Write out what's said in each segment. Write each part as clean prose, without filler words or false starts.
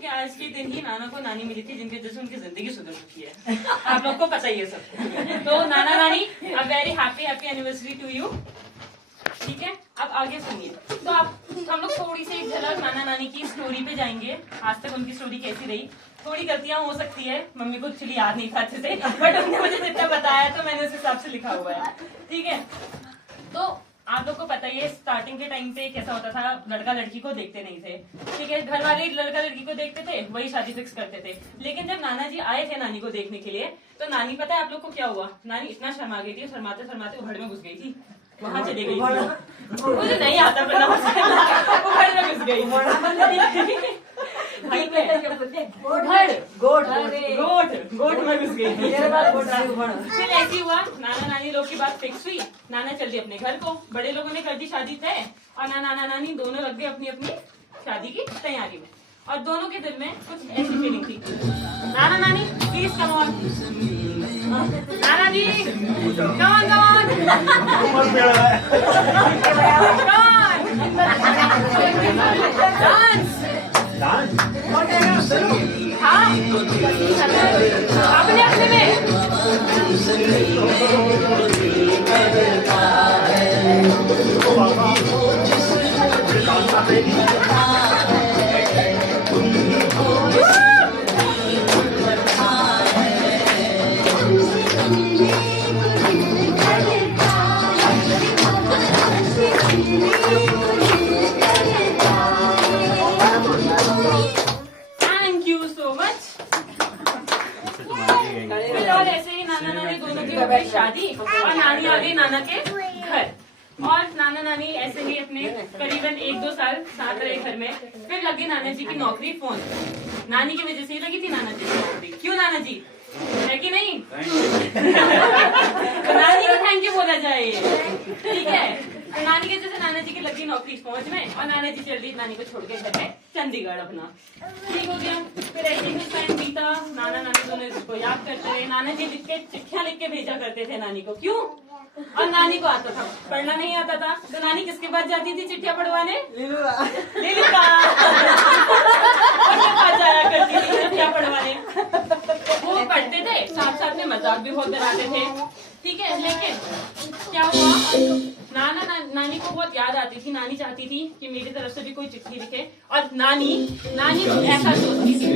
क्योंकि आज के दिन ही नाना को नानी मिली थी जिनके वजह से उनकी जिंदगी सुधर चुकी है। आप लोग को पता ही है सब। तो नाना नानी a very happy anniversary to you. ठीक है, अब आगे सुनिए। तो आप हम लोग थोड़ी सी एक झलक नाना नानी की स्टोरी पे जाएंगे। आज तक उनकी स्टोरी कैसी रही, थोड़ी गलतियां हो सकती है, मम्मी को एक्चुअली याद नहीं था अच्छे से, बट उन्होंने मुझे जितना बताया तो मैंने उस हिसाब से लिखा हुआ है। ठीक है, तो आप लोग को पता ही है स्टार्टिंग के टाइम पे कैसा होता था, लड़का लड़की को देखते नहीं थे। ठीक है, घर वाले लड़का लड़की को देखते थे, वही शादी फिक्स करते थे। लेकिन जब नाना जी आए थे नानी को देखने के लिए, तो नानी पता है आप लोग को क्या हुआ, नानी इतना शर्मा गई थी, शर्माते शर्माते वो घर में घुस गई थी, वहां चली गई। मुझे नहीं आता पर वो घर में घुस गई। गोट में घुस गई। फिर ऐसी हुआ, नाना नानी लोग की बात फिक्स हुई, नाना चल दी अपने घर को, बड़े लोगों ने कर दी शादी तय, और नाना नानी दोनों लग गए अपनी अपनी शादी की तैयारी में। और दोनों के दिल में कुछ ऐसी फीलिंग थी। नाना नानी please come on, Nana ji come on dance. हाँ अपने अपने में शादी, और नानी आ गई नाना के घर, और नाना नानी ऐसे ही अपने करीबन 1-2 साल साथ रहे घर में। फिर लगी नाना जी की नौकरी फोन, नानी की वजह से ही लगी थी नाना जी की नौकरी। क्यों नाना जी, है कि नहीं? नानी को थैंक यू बोला जाए। ठीक है, नानी की वजह से नाना जी की लगी नौकरी फौज में, और नाना जी चल दी नानी को छोड़ के घर में चंडीगढ़ अपना। ठीक हो गया। फिर ऐसे ही कुछ टाइम बीता, नाना नानी दोनों इसको याद करते रहे। नाना जी लिख के चिट्ठियां लिख के भेजा करते थे नानी को। क्यों? और नानी को आता था, पढ़ना नहीं आता था, तो नानी किसके पास जाती थी चिट्ठियां पढ़वाने? लीलू का पास जाया करती थी चिट्ठियां पढ़वाने। वो पढ़ते थे, साथ साथ में मजाक भी बहुत बनाते थे। ठीक है, लेकिन क्या हुआ, नानी को बहुत याद आती थी, नानी चाहती थी कि मेरी तरफ से भी कोई चिट्ठी लिखे, और नानी ऐसा सोचती थी।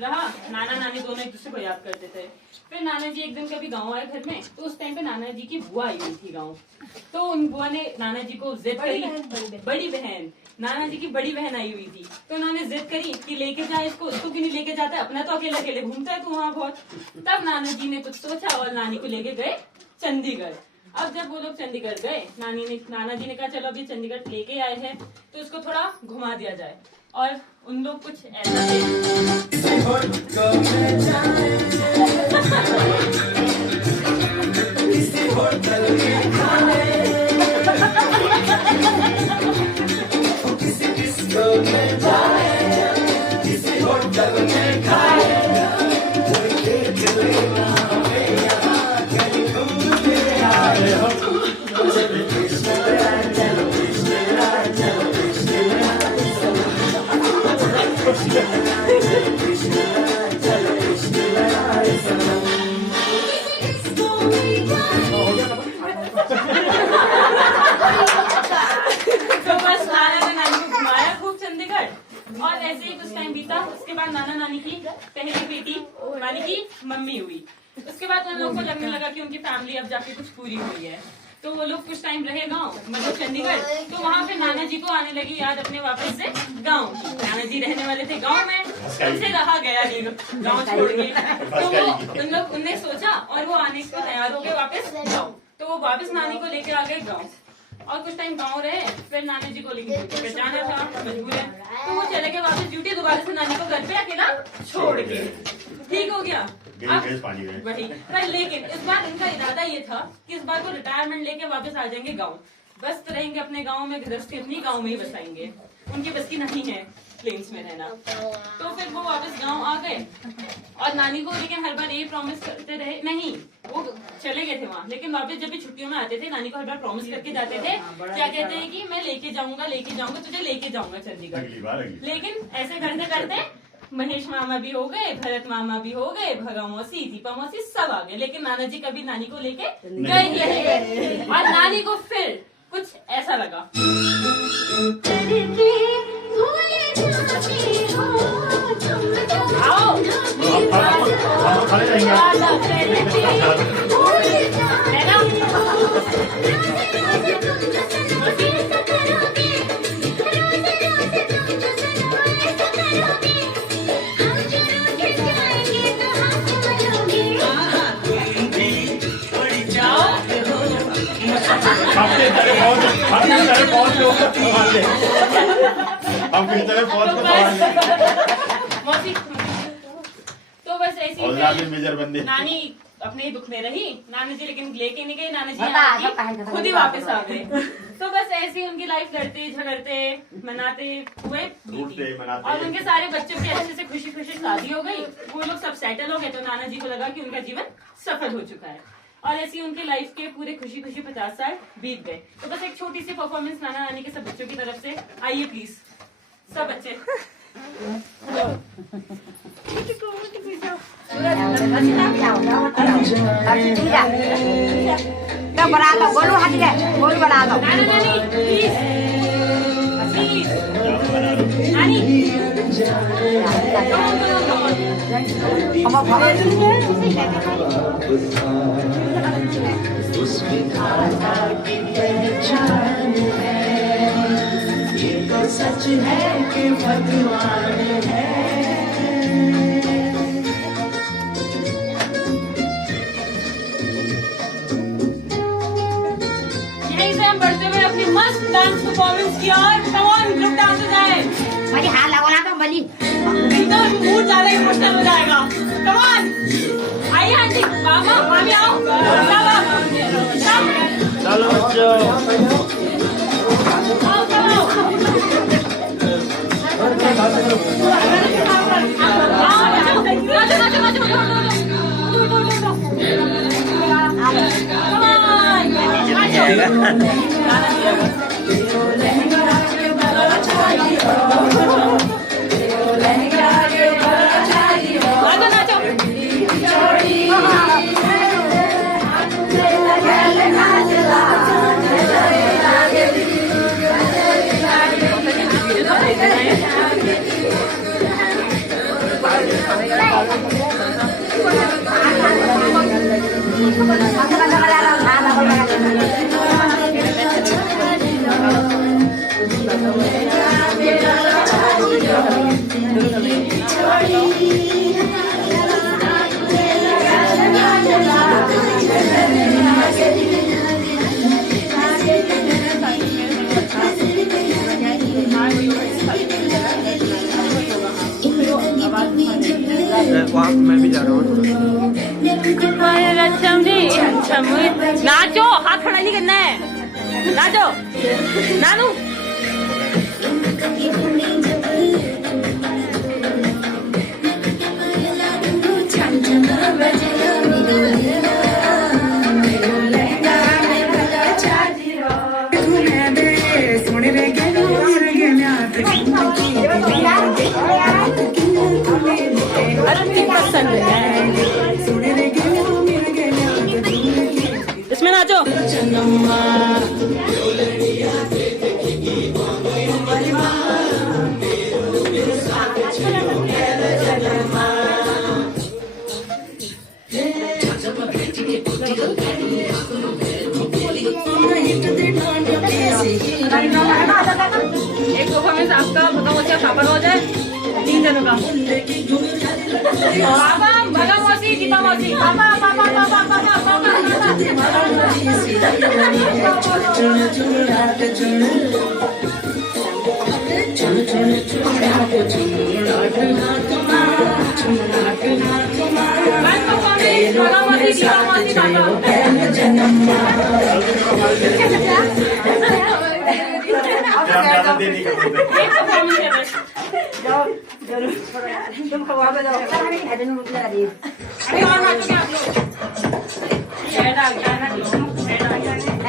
रहा, नाना नानी दोनों एक दूसरे को याद करते थे। फिर नाना जी एक दिन कभी गांव आए घर में, तो उस टाइम पे नाना जी की बुआ आई हुई थी गांव। तो उन बुआ ने नाना जी को जिद करी, बड़ी बहन नाना जी की बड़ी बहन आई हुई थी, तो उन्होंने जिद करी कि लेके जाए इसको, उसको क्यों नहीं लेके जाता है, अपना तो अकेले अकेले घूमता है तू वहाँ बहुत। तब नाना जी ने कुछ सोचा और नानी को लेके गए चंडीगढ़। अब जब वो लोग चंडीगढ़ गए, नाना जी ने कहा चलो अभी चंडीगढ़ लेके आए हैं तो इसको थोड़ा घुमा दिया जाए, और उन लोग कुछ ऐसा बाद नाना नानी की पहली बेटी नानी की मम्मी हुई। उसके बाद उन लोगों को लगने लगा कि उनकी फैमिली अब जाके कुछ पूरी हुई है, तो वो लोग कुछ टाइम रहे गाँव, मतलब चंडीगढ़। तो वहाँ पे नाना जी को आने लगी याद अपने वापस से गाँव। नाना जी रहने वाले थे गाँव में, उनसे रहा गया नहीं गाँव छोड़ के। तो वो उनने सोचा और वो आने को तैयार हो गए वापस गाँव। तो वो वापस नानी को लेके आ गए गाँव और कुछ टाइम गाँव रहे। फिर नानी जी को लेकिन ड्यूटी पे जाना था, मजबूर है, तो वो चले गए वापस ड्यूटी। दोबारा से नानी को घर पे अकेला छोड़ के ठीक हो गया। अब वही पर लेकिन इस बार इनका इरादा ये था कि इस बार वो रिटायरमेंट लेके वापस आ जाएंगे गाँव, बस रहेंगे अपने गाँव में, गृहस्थी अपनी गाँव में ही बसाएंगे। उनकी बस की नहीं है प्लेन्स में रहना। तो फिर वो वापस गाँव आ गए और नानी को लेकिन हर बार ये प्रॉमिस करते रहे, नहीं वो चले गए थे वहाँ, लेकिन वापस जब भी छुट्टियों में आते थे नानी को हर बार प्रॉमिस करके जाते थे, क्या कहते हैं कि मैं लेके जाऊंगा तुझे लेके जाऊंगा चंडीगढ़। लेकिन ऐसे करते करते महेश मामा भी हो गए, भरत मामा भी हो गए, भगा मौसी, दीपा मौसी सब आ गए, लेकिन नाना जी कभी नानी को लेके गए ही नहीं। और नानी को फिर कुछ ऐसा लगा, आओ तो बस ऐसी नानी अपने ही दुख में रही, नानी जी लेकिन लेके नहीं गई, नानी जी खुद ही वापस आ गए। तो बस ऐसी उनकी लाइफ लड़ते झगड़ते मनाते हुए बीती और उनके सारे बच्चों की अच्छे से खुशी खुशी शादी हो गई, वो लोग सब सेटल हो गए। तो नाना जी को लगा कि उनका जीवन सफल हो चुका है और ऐसी उनकी लाइफ के पूरे खुशी खुशी 50 साल बीत गए। तो बस एक छोटी सी परफॉर्मेंस नाना नानी के सब बच्चों की तरफ से, आइए प्लीज सब बच्चे। बना दो गोलू हाथ है, गोलू बना दो नाना नानी प्लीज प्लीज नानी उस विधाता की पहचान है, ये तो सच है कि भगवान है। यहीं से हम बढ़ते हुए अपनी मस्त डांस परफॉर्मेंस की और कमॉन ग्रुप डांस हो जाए। मुझे हाथ लगाना तो बली तो मूड ज्यादा इमोशनल हो जाएगा। कमॉन आइए आंटी मामा मामी आओ चलो बच्चों वहाँ मैं भी जा रहा हूँ। नाचो, हाथ खड़ा नहीं करना है, नाचो नानू। इसमें नाचो। एक परफॉर्मेंस आपका भगा मौसी पापा का हो जाए, 3 जनों का। पापा भगा मौसी गीता मौसी पापा पापा पापा पापा पापा भगा मौसी गीता मौसी पापा। एक परफॉर्मेंस है बस। तुम खवा दो अरे और नाचोगे आप लोग?